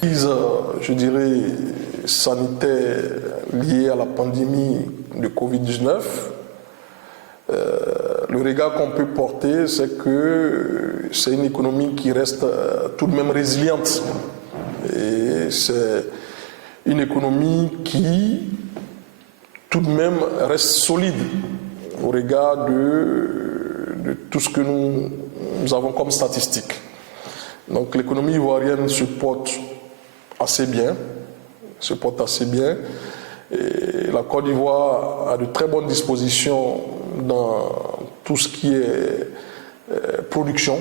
Crise, je dirais, sanitaire liée à la pandémie de Covid-19, le regard qu'on peut porter, c'est que c'est une économie qui reste tout de même résiliente. Et c'est une économie qui, tout de même, reste solide au regard de tout ce que nous avons comme statistiques. Donc l'économie ivoirienne se porte assez bien, Et la Côte d'Ivoire a de très bonnes dispositions dans tout ce qui est production.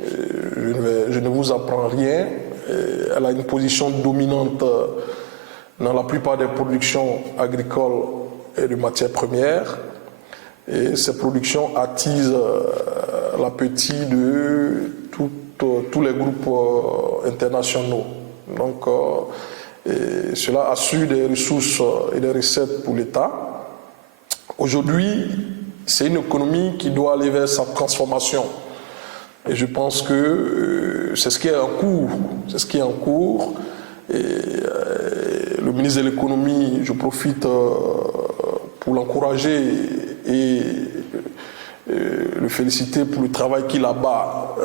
Je ne vous apprends rien. Elle a une position dominante dans la plupart des productions agricoles et de matières premières. Et ces productions attisent l'appétit de tous les groupes internationaux. Donc, et cela assure des ressources et des recettes pour l'État. Aujourd'hui, c'est une économie qui doit aller vers sa transformation. Et je pense que c'est ce qui est en cours. Et le ministre de l'économie, je profite pour l'encourager et le féliciter pour le travail qu'il abat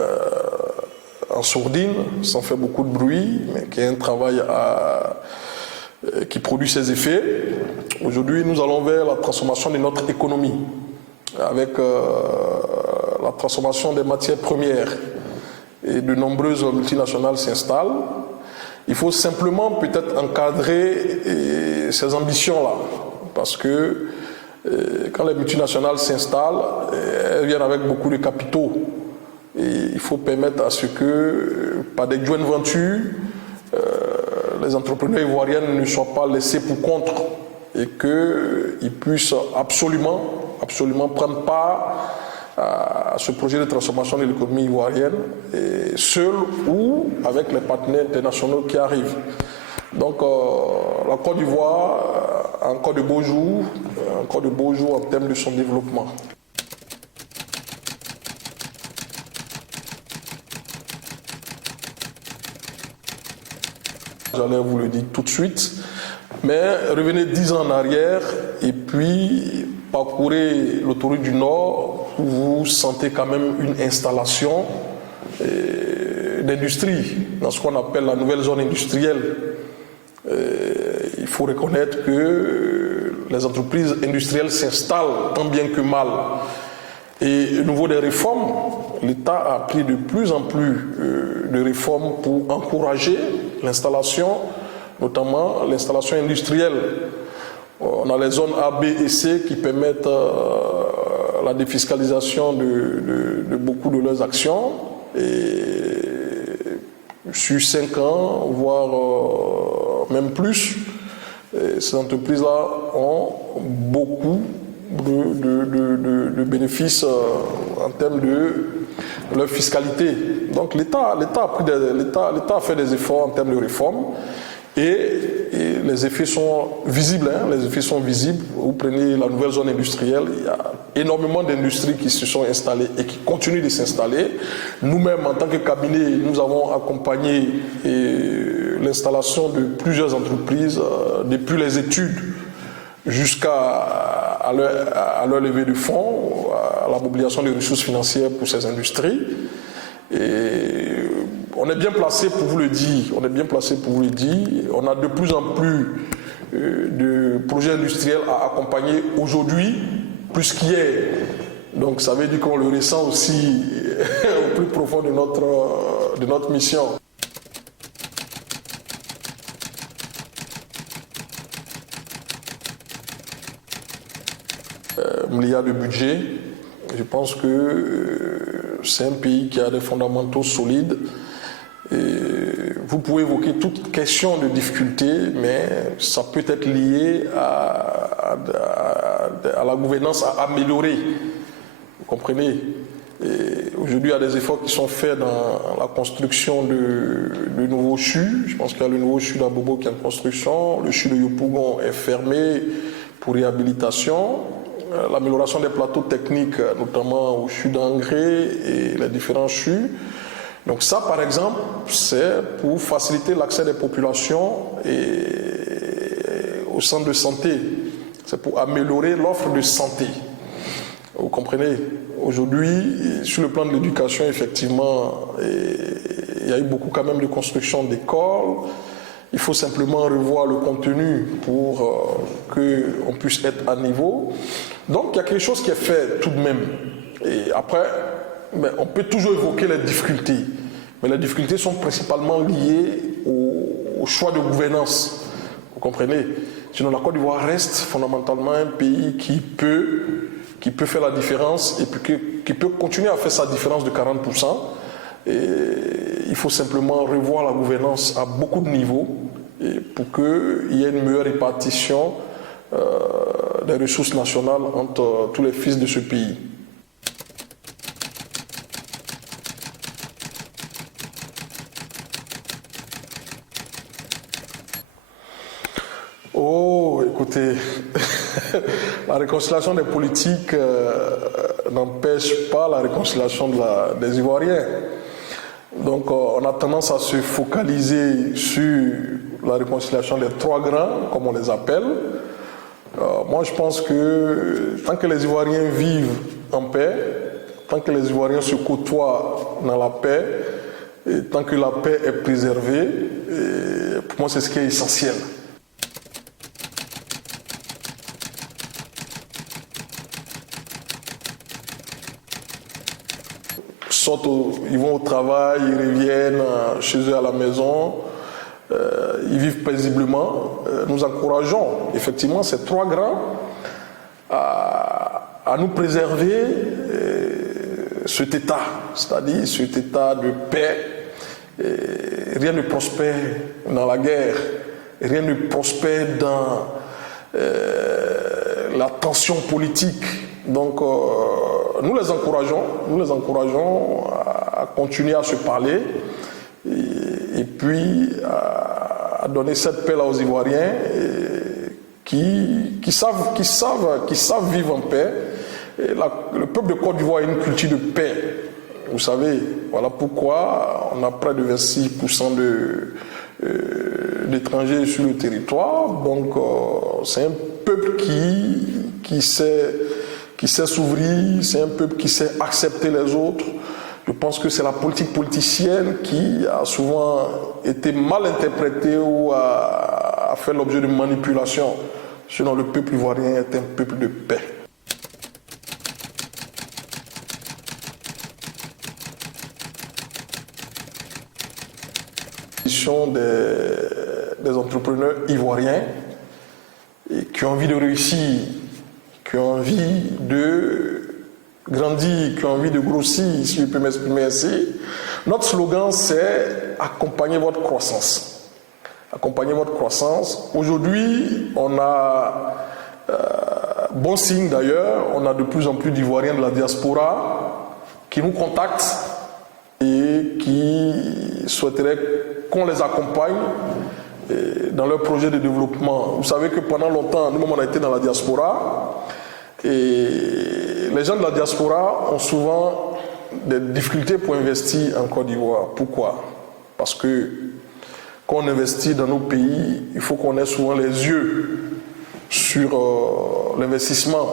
en sourdine, sans faire beaucoup de bruit, mais qui est un travail qui produit ses effets. Aujourd'hui, nous allons vers la transformation de notre économie, avec la transformation des matières premières. Et de nombreuses multinationales s'installent. Il faut simplement peut-être encadrer ces ambitions-là, parce que quand les multinationales s'installent, elles viennent avec beaucoup de capitaux. Et il faut permettre à ce que, par des joint ventures, les entrepreneurs ivoiriens ne soient pas laissés pour compte et qu'ils puissent absolument prendre part à ce projet de transformation de l'économie ivoirienne, seul ou avec les partenaires internationaux qui arrivent. Donc la Côte d'Ivoire a encore de beaux jours en termes de son développement. J'allais vous le dire tout de suite, mais revenez 10 ans en arrière et puis parcourez l'autoroute du Nord où vous sentez quand même une installation d'industrie dans ce qu'on appelle la nouvelle zone industrielle. Il faut reconnaître que les entreprises industrielles s'installent tant bien que mal. Et au niveau des réformes, l'État a pris de plus en plus de réformes pour encourager l'installation, notamment l'installation industrielle. On a les zones A, B et C qui permettent la défiscalisation de beaucoup de leurs actions. Et sur 5 ans, voire même plus, ces entreprises-là ont beaucoup de bénéfices en termes de leur fiscalité. Donc l'État a fait des efforts en termes de réforme et les effets sont visibles. Vous prenez la nouvelle zone industrielle, il y a énormément d'industries qui se sont installées et qui continuent de s'installer. Nous-mêmes, en tant que cabinet, nous avons accompagné l'installation de plusieurs entreprises depuis les études jusqu'à leur levée de fonds, à la mobilisation des ressources financières pour ces industries. Et on est bien placé pour vous le dire. On a de plus en plus de projets industriels à accompagner aujourd'hui, plus qu'hier. Donc ça veut dire qu'on le ressent aussi au plus profond de notre mission. Milliards de budget. Je pense que c'est un pays qui a des fondamentaux solides. Et vous pouvez évoquer toute question de difficulté, mais ça peut être lié à la gouvernance à améliorer. Vous comprenez? Aujourd'hui, il y a des efforts qui sont faits dans la construction de nouveaux CHU. Je pense qu'il y a le nouveau CHU d'Abobo qui est en construction. Le CHU de Yopougon est fermé pour réhabilitation. L'amélioration des plateaux techniques, notamment au CHU d'Angré et les différents CHU. Donc ça, par exemple, c'est pour faciliter l'accès des populations aux centres de santé. C'est pour améliorer l'offre de santé. Vous comprenez? Aujourd'hui, sur le plan de l'éducation, effectivement, il y a eu beaucoup quand même de construction d'écoles. Il faut simplement revoir le contenu pour qu'on puisse être à niveau. Donc, il y a quelque chose qui est fait tout de même. Et après, on peut toujours évoquer les difficultés. Mais les difficultés sont principalement liées au choix de gouvernance. Vous comprenez? Sinon, la Côte d'Ivoire reste fondamentalement un pays qui peut faire la différence et puis qui peut continuer à faire sa différence de 40%. Et il faut simplement revoir la gouvernance à beaucoup de niveaux et pour qu'il y ait une meilleure répartition des ressources nationales entre tous les fils de ce pays. Oh, écoutez, la réconciliation des politiques n'empêche pas la réconciliation des Ivoiriens. Donc, on a tendance à se focaliser sur la réconciliation des trois grands, comme on les appelle. Moi, je pense que tant que les Ivoiriens vivent en paix, tant que les Ivoiriens se côtoient dans la paix, et tant que la paix est préservée, pour moi, c'est ce qui est essentiel. Ils vont au travail, ils reviennent chez eux à la maison, ils vivent paisiblement. Nous encourageons effectivement ces trois grands à nous préserver cet état, c'est-à-dire cet état de paix. Rien ne prospère dans la guerre, rien ne prospère dans la tension politique. Donc, nous les encourageons à continuer à se parler et puis à donner cette paix-là aux Ivoiriens qui savent vivre en paix. Et le peuple de Côte d'Ivoire a une culture de paix. Vous savez, voilà pourquoi on a près de 26% d'étrangers sur le territoire. Donc, c'est un peuple qui sait s'ouvrir, c'est un peuple qui sait accepter les autres. Je pense que c'est la politique politicienne qui a souvent été mal interprétée ou a fait l'objet de manipulation. Sinon, le peuple ivoirien est un peuple de paix. Des entrepreneurs ivoiriens et qui ont envie de réussir, qui ont envie de grandir, qui ont envie de grossir, si je peux m'exprimer ainsi. Notre slogan, c'est accompagner votre croissance. Accompagner votre croissance. Aujourd'hui, on a, bon signe d'ailleurs, on a de plus en plus d'Ivoiriens de la diaspora qui nous contactent et qui souhaiteraient qu'on les accompagne dans leur projet de développement. Vous savez que pendant longtemps, nous-mêmes on a été dans la diaspora et les gens de la diaspora ont souvent des difficultés pour investir en Côte d'Ivoire. Pourquoi? Parce que quand on investit dans nos pays, il faut qu'on ait souvent les yeux sur l'investissement.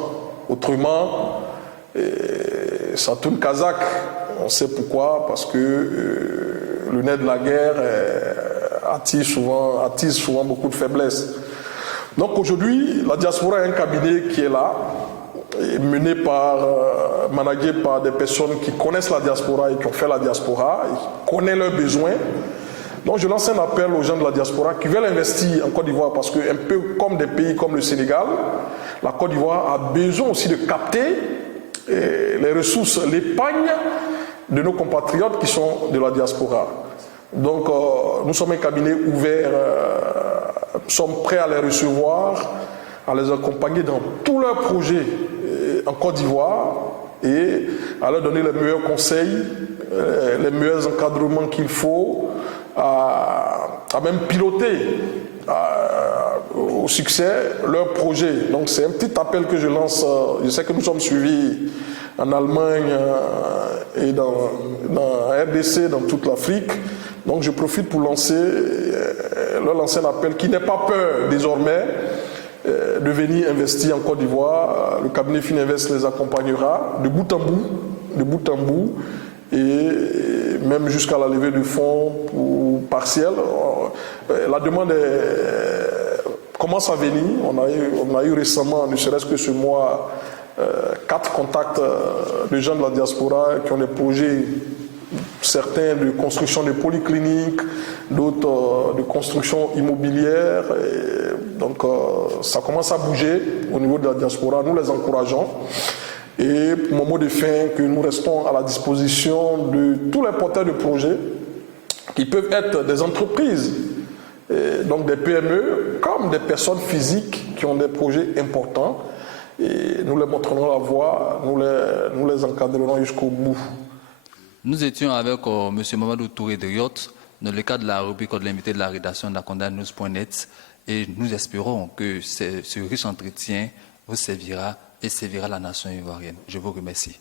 Autrement, ça tourne kazakh. On sait pourquoi, parce que le nez de la guerre attise souvent beaucoup de faiblesses. Donc aujourd'hui, la diaspora a un cabinet qui est là, managé par des personnes qui connaissent la diaspora et qui ont fait la diaspora, et qui connaissent leurs besoins. Donc je lance un appel aux gens de la diaspora qui veulent investir en Côte d'Ivoire parce qu'un peu comme des pays comme le Sénégal, la Côte d'Ivoire a besoin aussi de capter les ressources, l'épargne de nos compatriotes qui sont de la diaspora. Donc nous sommes un cabinet ouvert, nous sommes prêts à les recevoir, à les accompagner dans tous leurs projets en Côte d'Ivoire et à leur donner les meilleurs conseils, les meilleurs encadrements qu'il faut, à même piloter au succès leurs projets. Donc c'est un petit appel que je lance. Je sais que nous sommes suivis en Allemagne et dans RDC, dans toute l'Afrique. Donc je profite pour leur lancer un appel qui n'ait pas peur désormais de venir investir en Côte d'Ivoire. Le cabinet Fininvest les accompagnera de bout en bout, et même jusqu'à la levée de fonds partiels. La demande commence à venir. On a eu récemment, ne serait-ce que ce mois, 4 contacts de gens de la diaspora qui ont des projets, certains de construction de polycliniques, d'autres de construction immobilière. Et donc ça commence à bouger au niveau de la diaspora. Nous les encourageons. Et pour mon mot de fin, que nous restons à la disposition de tous les porteurs de projets qui peuvent être des entreprises, donc des PME, comme des personnes physiques qui ont des projets importants. Et nous les montrerons la voie, nous les encadrerons jusqu'au bout. Nous étions avec M. Mamadou Touré de Yacht dans le cadre de la rubrique de l'invité de la rédaction d'Akondanews.net, et nous espérons que ce riche entretien vous servira et servira la nation ivoirienne. Je vous remercie.